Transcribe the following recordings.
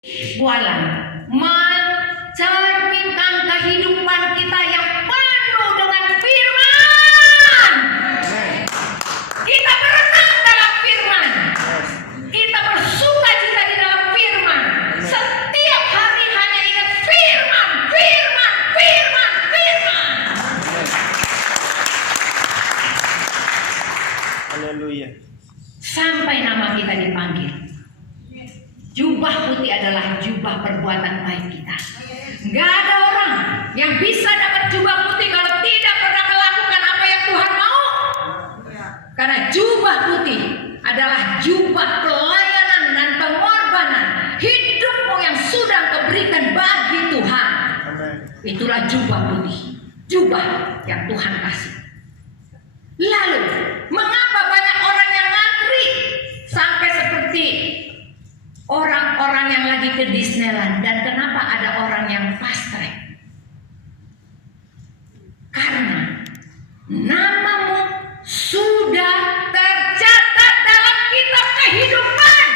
bualan mencerminkan kehidupan kita yang penuh dengan firman. Kita berenang dalam firman. Kita bersuka cita di dalam firman. Setiap hari hanya ingat firman, firman, firman, firman. Haleluya. Sampai nama kita dipanggil. Jubah putih adalah jubah perbuatan baik kita. Gak ada orang yang bisa dapat jubah putih kalau tidak pernah melakukan apa yang Tuhan mau. Karena jubah putih adalah jubah pelayanan dan pengorbanan hidupmu yang sudah kau berikan bagi Tuhan. Itulah jubah putih, jubah yang Tuhan kasih. Lalu, mengapa banyak orang yang ngantri sampai seperti orang-orang yang lagi ke Disneyland, dan kenapa ada orang yang fast track? Karena namamu sudah tercatat dalam kitab kehidupan.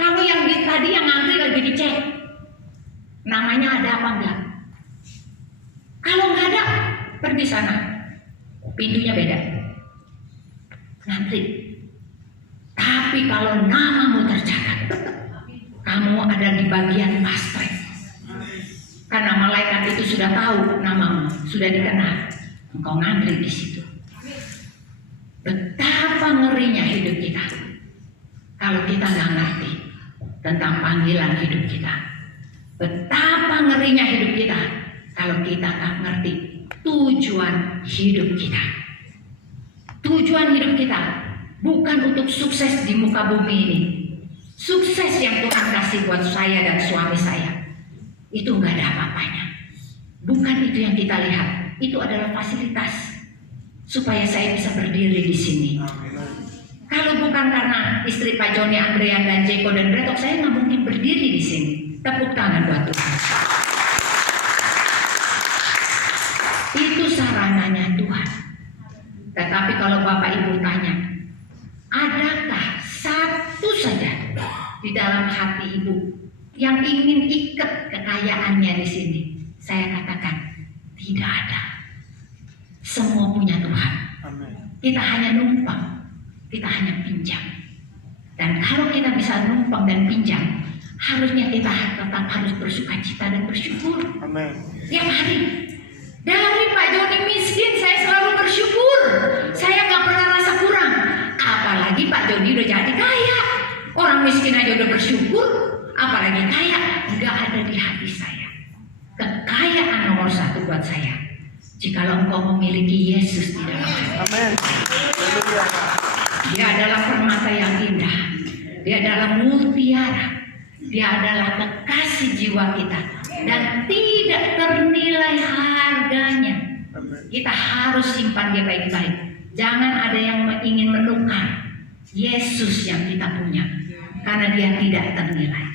Kalau yang tadi yang ngantri lagi dicek namanya ada apa enggak? Kalau nggak ada, pergi sana, pintunya beda, ngantri. Tapi kalau namamu tercatat, kamu ada di bagian fast track. Karena malaikat itu sudah tahu namamu, sudah dikenal. Engkau ngantri di situ. Betapa ngerinya hidup kita kalau kita nggak ngerti tentang panggilan hidup kita. Betapa ngerinya hidup kita kalau kita nggak ngerti tujuan hidup kita. Tujuan hidup kita bukan untuk sukses di muka bumi ini. Sukses yang Tuhan kasih buat saya dan suami saya itu nggak ada apa-apanya. Bukan itu yang kita lihat. Itu adalah fasilitas supaya saya bisa berdiri di sini. Kalau bukan karena istri Pak Joni, Andrean, dan Jeko dan Bretok, saya nggak mungkin berdiri di sini. Tepuk tangan buat Tuhan. Itu sarananya Tuhan. Tetapi kalau Bapak Ibu tanya, adakah satu saja di dalam hati Ibu yang ingin ikat kekayaannya di sini? Saya katakan tidak ada. Semua punya Tuhan. Kita hanya numpang, kita hanya pinjam. Dan kalau kita bisa numpang dan pinjam, harusnya kita tetap harus bersuka cita dan bersyukur. Tiap hari. Dari Pak Joni miskin, saya selalu bersyukur. Saya nggak pernah rasa kurang. Apalagi Pak Joni udah jadi kaya. Orang miskin aja udah bersyukur, apalagi kaya. Nggak ada di hati saya. Kekayaan nomor satu buat saya, jikalau engkau memiliki Yesus di dalam hati. Dia adalah permata yang indah. Dia adalah mutiara. Dia adalah kekasih jiwa kita. Dan tidak ternilai harganya. Kita harus simpan dia baik-baik. Jangan ada yang ingin menukar Yesus yang kita punya, karena dia tidak ternilai.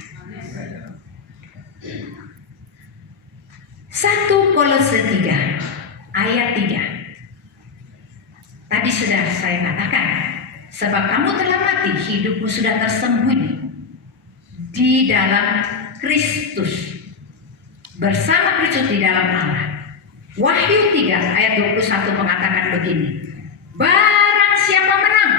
1 Kolose 3 ayat 3. Tadi sudah saya katakan, sebab kamu telah mati, hidupmu sudah tersembunyi di dalam Kristus, bersama Kristus di dalam Allah. Wahyu 3 ayat 21 mengatakan begini, barang siapa menang,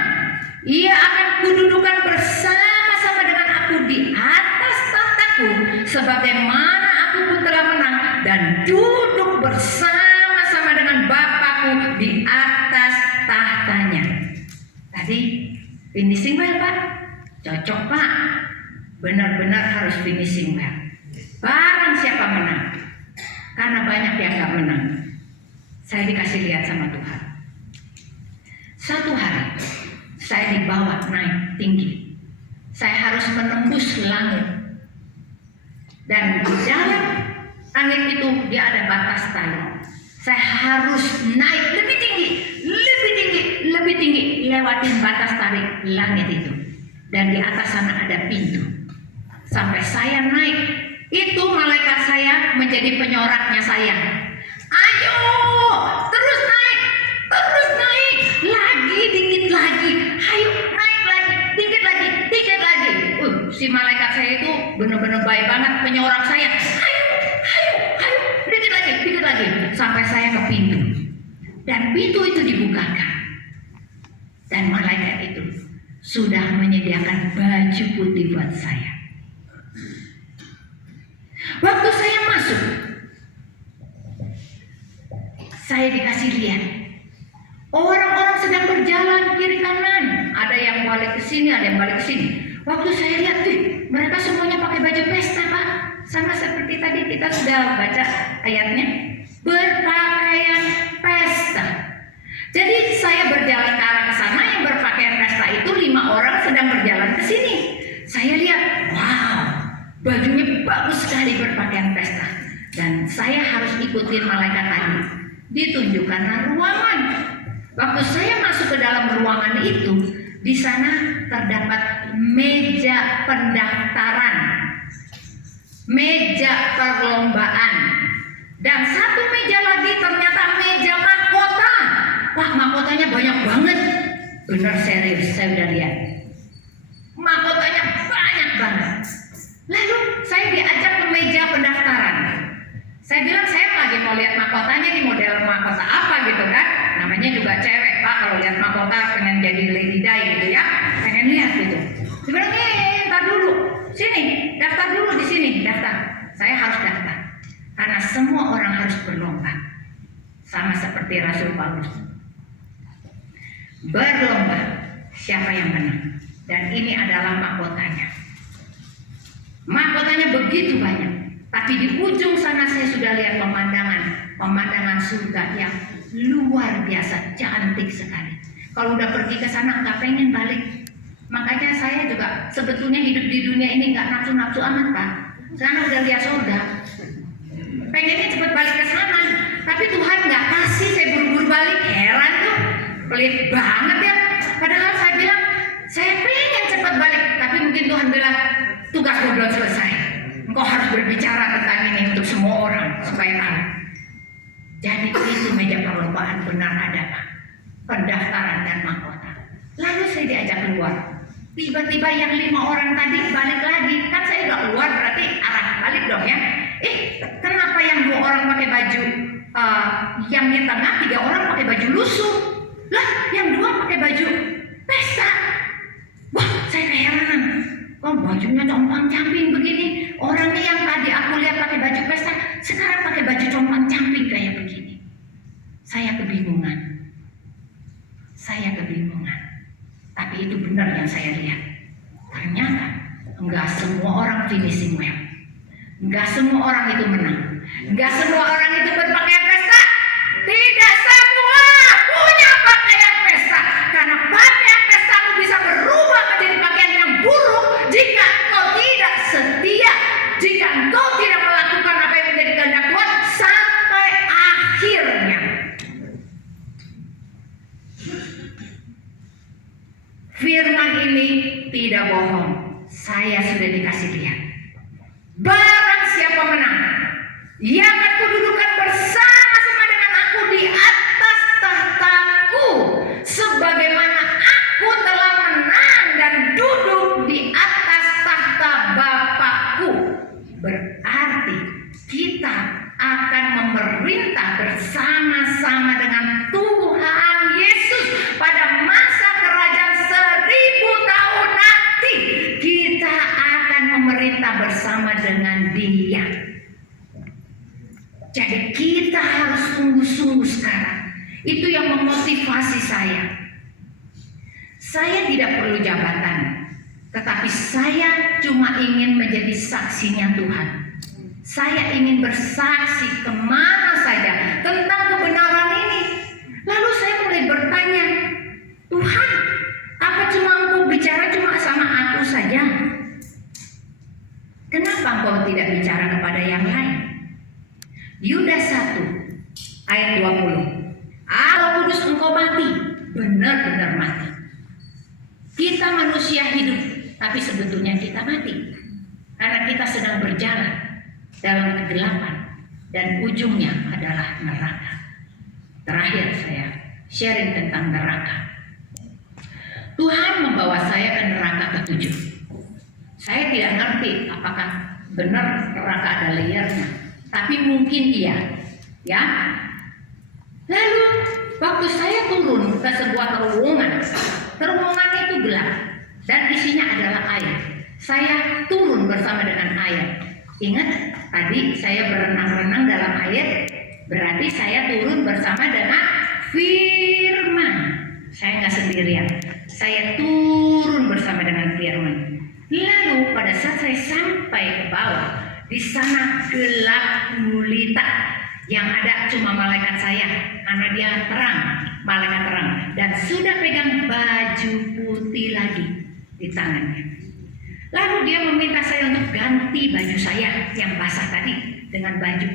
ia akan kududukan bersama-sama dengan aku di atas tahtaku, sebagaimana aku pun telah menang dan duduk bersama-sama dengan Bapakku di atas tahtanya. Tadi finishing well, Pak? Cocok, Pak. Benar-benar harus finishing well. Barang siapa menang, karena banyak yang gak menang. Saya dikasih lihat sama Tuhan. Satu hari saya dibawa naik tinggi. Saya harus menembus langit. Dan di dalam langit itu dia ada batas tali. Saya harus naik lebih tinggi, lebih tinggi, lebih tinggi, lewatin batas tali langit itu. Dan di atas sana ada pintu. Sampai saya naik, itu malaikat saya menjadi penyoraknya saya. Ayo, terus naik, lagi, dikit lagi. Ayo, naik lagi, dikit lagi. Si malaikat saya itu benar-benar baik banget, menyorong saya. Ayo, ayo, ayo, dikit lagi. Sampai saya ke pintu. Dan pintu itu dibukakan. Dan malaikat itu sudah menyediakan baju putih buat saya. Waktu saya masuk, saya dikasih lihat. Orang-orang sedang berjalan kiri kanan. Ada yang balik ke sini, ada yang balik ke sini. Waktu saya lihat, mereka semuanya pakai baju pesta, Pak. Sama seperti tadi kita sudah baca ayatnya. Berpakaian pesta. Jadi saya berjalan ke arah ke sana, yang berpakaian pesta itu 5 orang sedang berjalan ke sini. Saya lihat, wow, bajunya bagus sekali berpakaian pesta. Dan saya harus ikutin malaikat tadi. Ditunjukkan ruangan. Waktu saya masuk ke dalam ruangan itu, di sana terdapat meja pendaftaran, meja perlombaan, dan satu meja lagi ternyata meja mahkota. Wah, mahkotanya banyak banget. Benar, serius, saya udah lihat. Mahkotanya banyak banget. Lalu saya diajak ke meja pendaftaran. Saya bilang saya lagi mau lihat mahkotanya, nih model mahkota apa gitu kan. Namanya juga cewek, Pak, kalau lihat mahkota pengen jadi lady day gitu ya, pengen lihat gitu. Dia bilang, ntar dulu, sini, daftar dulu di sini, daftar. Saya harus daftar, karena semua orang harus berlomba, sama seperti Rasul Paulus. Berlomba, siapa yang menang? Dan ini adalah mahkotanya. Mahkotanya begitu banyak, tapi di ujung sana saya sudah lihat pemandangan surga yang luar biasa, cantik sekali. Kalau udah pergi ke sana nggak pengen balik. Makanya saya juga sebetulnya hidup di dunia ini nggak nafsu-nafsu amat, Pak. Karena udah lihat surga, pengennya cepet balik ke sana. Tapi Tuhan nggak kasih, saya buru-buru balik. Heran tuh, pelit banget ya. Padahal saya bilang saya pengen cepet balik, tapi mungkin Tuhan bilang tugas gue belum selesai. Engkau harus berbicara tentang ini untuk semua orang supaya tahu. Jadi itu meja perlombaan benar ada, Pak. Pendaftaran dan mahkota. Lalu saya diajak keluar. Tiba-tiba yang 5 orang tadi balik lagi. Kan saya udah keluar, berarti arah balik dong ya. Kenapa yang 2 orang pakai baju, yang di tengah 3 orang pakai baju lusuh? Lah, yang 2 pakai baju pesta. Wah, saya keheranan. Oh, bajunya compang-camping begini. Orangnya yang tadi aku lihat pakai baju pesta, sekarang pakai baju compang-camping kayak begini. Saya kebingungan. Tapi itu benar yang saya lihat. Ternyata enggak semua orang finishing well. Enggak semua orang itu menang. Enggak semua orang itu berpakaian pesta. Tidak semua punya pakaian pesta. Karena pakaian pesta itu bisa berubah menjadi pakaian yang buruk jika engkau tidak setia, jika engkau tidak melakukan apa yang menjadi kehendak Tuhan sampai akhirnya. Firman ini tidak bohong. Saya sudah dikasih lihat. Barang siapa menang, ia akan kududukan bersama-sama dengan aku di atas tahtaku, sebagaimana aku telah menang dan duduk di atas tahta Bapakku. Berarti kita akan memerintah bersama-sama dengan Tuhan Yesus pada masa kerajaan 1000 tahun nanti. Kita akan memerintah bersama dengan Dia. Jadi kita harus sungguh-sungguh sekarang. Itu yang memotivasi saya. Saya tidak perlu jabatan, tetapi saya cuma ingin menjadi saksinya Tuhan. Saya ingin bersaksi kemana saja tentang kebenaran ini. Lalu saya mulai bertanya, Tuhan, apa cuma Engkau bicara cuma sama aku saja? Kenapa Engkau tidak bicara kepada yang lain? Yudas 1 ayat 20. Allah Kudus engkau mati, benar-benar mati. Kita manusia hidup, tapi sebetulnya kita mati. Karena kita sedang berjalan dalam kegelapan dan ujungnya adalah neraka. Terakhir saya sharing tentang neraka. Tuhan membawa saya ke neraka ke-7. Saya tidak ngerti apakah benar neraka ada layernya, tapi mungkin iya, ya. Lalu waktu saya turun ke sebuah terowongan itu gelap dan isinya adalah air. Saya turun bersama dengan air. Ingat tadi saya berenang-renang dalam air, berarti saya turun bersama dengan firman. Saya nggak sendirian, saya turun bersama dengan firman. Lalu pada saat saya sampai ke bawah, di sana gelap gulita, yang ada cuma malaikat saya, karena dia terang, malaikat terang, dan sudah pegang baju putih lagi di tangannya. Lalu dia meminta saya untuk ganti baju saya yang basah tadi dengan baju.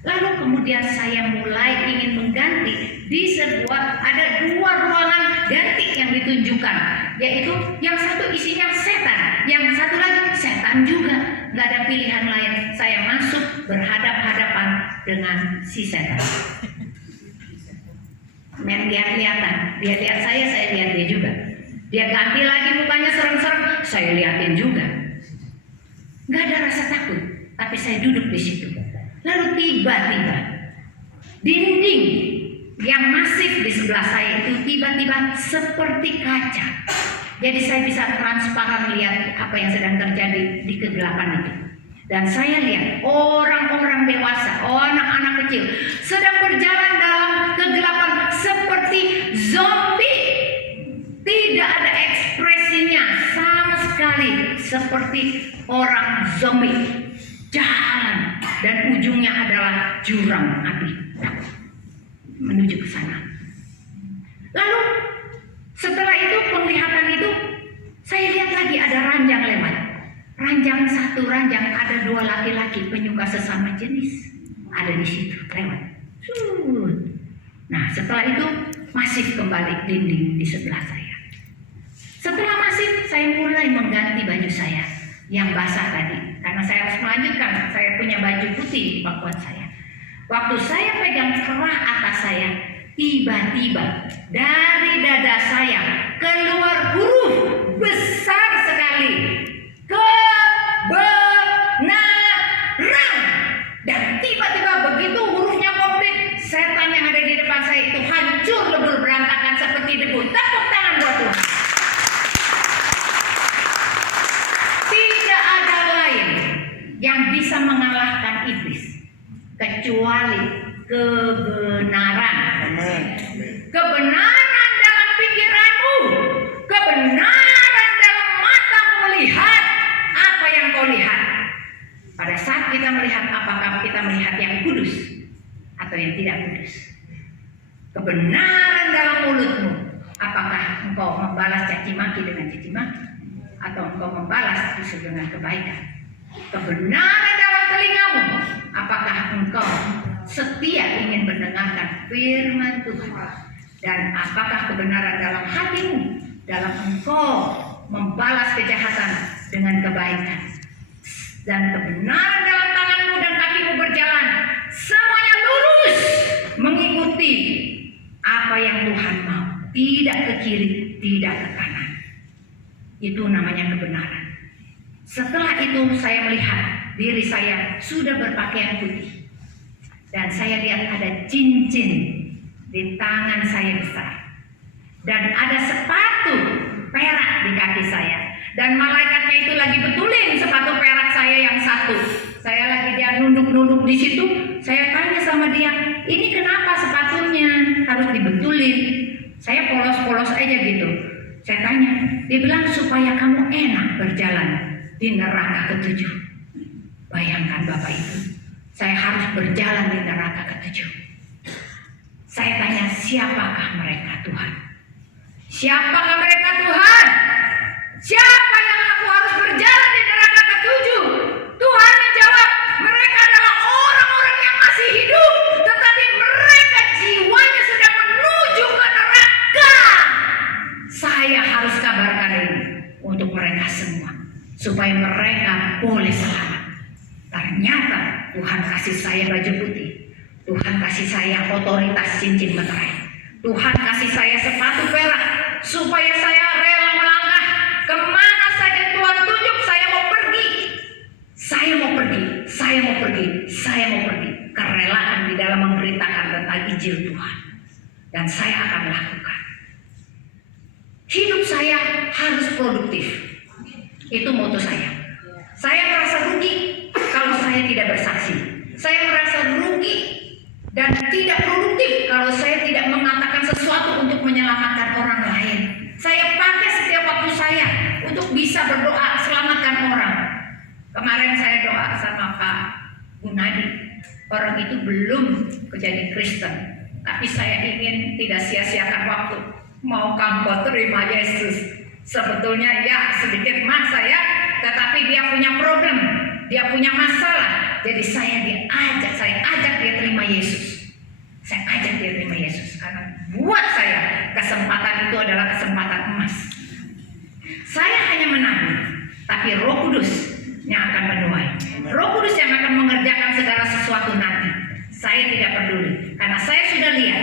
Lalu kemudian saya mulai ingin mengganti di ada 2 ruangan ganti yang ditunjukkan, yaitu yang satu isinya setan, yang satu lagi setan juga, nggak ada pilihan lain. Saya masuk berhadap-hadapan dengan si setan. Main lihat-lihatan, dia lihat saya lihat dia juga. Dia ganti lagi mukanya serem-serem, saya liatin juga. Nggak ada rasa takut, tapi saya duduk di situ. Lalu tiba-tiba dinding yang masif di sebelah saya itu tiba-tiba seperti kaca. Jadi saya bisa transparan melihat apa yang sedang terjadi di kegelapan itu. Dan saya lihat orang-orang dewasa, anak-anak kecil sedang berjalan dalam kegelapan seperti zombie. Tidak ada ekspresinya sama sekali, seperti orang zombie. Jalan dan ujungnya adalah jurang api menuju ke sana. Lalu setelah itu penglihatan itu saya lihat lagi ada ranjang lewat. Ranjang satu ranjang ada 2 laki-laki penyuka sesama jenis ada di situ lewat. Nah setelah itu masif kembali dinding di sebelah saya. Setelah masif saya mulai mengganti baju saya yang basah tadi, karena saya harus melanjutkan. Saya punya baju putih di pangkuan saya. Waktu saya pegang kerah atas saya, tiba-tiba dari dada saya keluar huruf besar sekali, kebenaran. Dan tiba-tiba begitu hurufnya komplit, setan yang ada di depan saya itu hancur lebur berantakan seperti debu. Tepuk tangan buat Tuhan. Yang bisa mengalahkan iblis kecuali kebenaran. Kebenaran dalam pikiranmu, kebenaran dalam matamu melihat apa yang kau lihat. Pada saat kita melihat, apakah kita melihat yang kudus atau yang tidak kudus? Kebenaran dalam mulutmu, apakah engkau membalas caci maki dengan caci maki atau engkau membalas justru dengan kebaikan? Kebenaran dalam telingamu, apakah engkau setia ingin mendengarkan firman Tuhan? Dan apakah kebenaran dalam hatimu, dalam engkau membalas kejahatan dengan kebaikan? Dan kebenaran dalam tanganmu dan kakimu berjalan, semuanya lurus mengikuti apa yang Tuhan mau, tidak ke kiri, tidak ke kanan. Itu namanya kebenaran. Setelah itu saya melihat diri saya sudah berpakaian putih. Dan saya lihat ada cincin di tangan saya besar. Dan ada sepatu perak di kaki saya. Dan malaikatnya itu lagi betulin sepatu perak saya yang satu. Saya lagi dia nunduk-nunduk di situ. Saya tanya sama dia, ini kenapa sepatunya harus dibetulin? Saya polos-polos aja gitu. Saya tanya, dia bilang supaya kamu enak berjalan di neraka ke-7. Bayangkan Bapak Ibu, saya harus berjalan di neraka ke-7. Saya tanya, siapakah mereka Tuhan? Siapakah mereka Tuhan? Siapa yang aku harus berjalan di neraka ke-7? Tuhan menjawab, mereka adalah orang-orang yang masih hidup, tetapi mereka jiwanya sudah menuju ke neraka. Saya harus kabarkan ini untuk mereka semua, supaya mereka boleh selamat. Ternyata Tuhan kasih saya baju putih, Tuhan kasih saya otoritas cincin meterai, Tuhan kasih saya sepatu perak, supaya saya rela melangkah kemana saja Tuhan tunjuk. Saya dan saya akan lakukan. Hidup saya harus produktif. Itu moto saya. Saya merasa rugi kalau saya tidak bersaksi. Saya merasa rugi dan tidak produktif kalau saya tidak mengatakan sesuatu untuk menyelamatkan orang lain. Saya pakai setiap waktu saya untuk bisa berdoa selamatkan orang. Kemarin saya doa sama Pak Gunadi. Orang itu belum menjadi Kristen, tapi saya ingin tidak sia-siakan waktu. Maukah engkau terima Yesus? Sebetulnya ya sedikit masa ya, tetapi dia punya problem, dia punya masalah. Jadi saya ajak dia terima Yesus. Saya ajak dia terima Yesus karena buat saya kesempatan itu adalah kesempatan emas. Saya hanya menabur, tapi Roh Kudus yang akan menuai. Roh Kudus yang akan mengerjakan segala sesuatu nanti. Saya tidak peduli karena saya sudah lihat.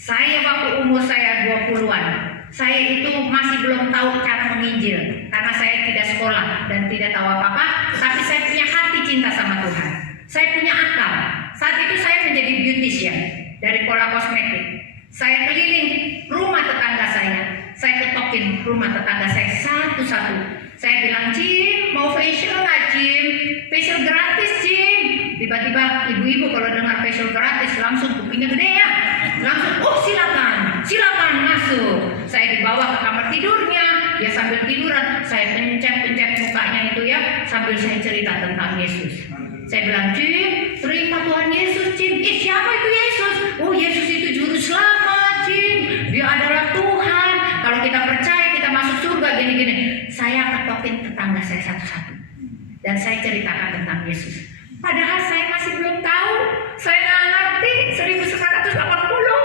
Saya waktu umur saya 20-an, saya itu masih belum tahu cara menginjil karena saya tidak sekolah dan tidak tahu apa-apa, tapi saya punya hati cinta sama Tuhan. Saya punya akal. Saat itu saya menjadi beautician dari Pola Kosmetik. Saya keliling rumah tetangga saya ketokin rumah tetangga saya satu-satu. Saya bilang, "Cim, mau facial nggak, Cim? Facial gratis, Cim." Tiba-tiba ibu-ibu kalau dengar facial gratis langsung kupingnya gede ya. Langsung, "Oh silakan masuk." Saya dibawa ke kamar tidurnya, dia sambil tiduran, saya pencet mukanya itu ya, sambil saya cerita tentang Yesus. Saya bilang, "Cim, terima Tuhan Yesus, Cim." "Ih, siapa itu Yesus?" "Oh, Yesus itu juru selamat, Cim. Dia adalah Tuhan. Kalau kita percaya kita masuk surga gini-gini." Saya ketokin tetangga saya satu-satu dan saya ceritakan tentang Yesus. Padahal saya masih belum tahu, saya nggak ngerti 1980,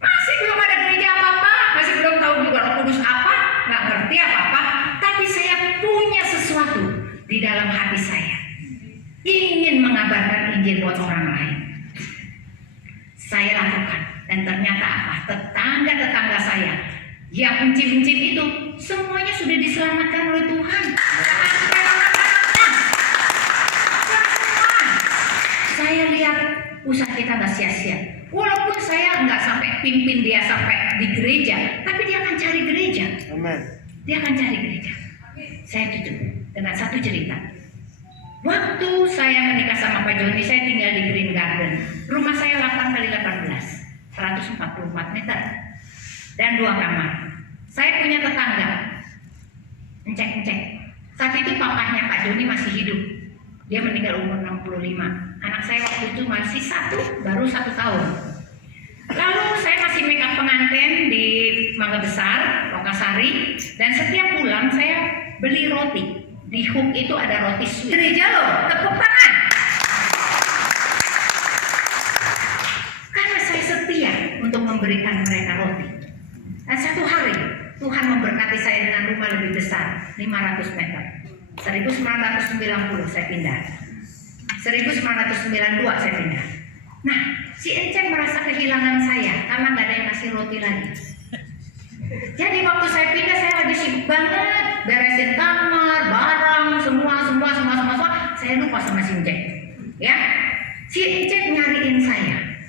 masih belum ada gereja apa-apa, masih belum tahu juga Roh Kudus apa, nggak ngerti apa-apa. Tapi saya punya sesuatu di dalam hati saya, ingin mengabarkan Injil buat orang lain. Saya lakukan dan ternyata apa? Tetangga-tetangga saya yang encim-encim itu semuanya sudah diselamatkan oleh Tuhan. Saya lihat usaha kita nggak sia-sia. Walaupun saya nggak sampai pimpin dia sampai di gereja, tapi dia akan cari gereja. Amen. Dia akan cari gereja. Saya tutup dengan satu cerita. Waktu saya menikah sama Pak Joni, saya tinggal di Green Garden. Rumah saya 8x18, 144 meter dan 2 kamar. Saya punya tetangga, encek. Saat itu papahnya Pak Joni masih hidup. Dia meninggal umur 65. Anak saya waktu itu masih baru 1 tahun. Lalu saya masih make up pengantin di Mangga Besar, Lokasari, dan setiap pulang saya beli roti. Di Hook itu ada roti sweet. Gereja loh, tepuk tangan. Karena saya setia untuk memberikan mereka roti. Dan satu hari Tuhan memberkati saya dengan rumah lebih besar, 500 meter. 1990 saya pindah. 1992 saya pindah. Nah, si Enceng merasa kehilangan saya karena nggak ada yang kasih roti lagi. Jadi waktu saya pindah saya lagi sibuk banget beresin kamar, barang, semua. Saya lupa sama si Enceng. Ya, si Enceng nyariin saya.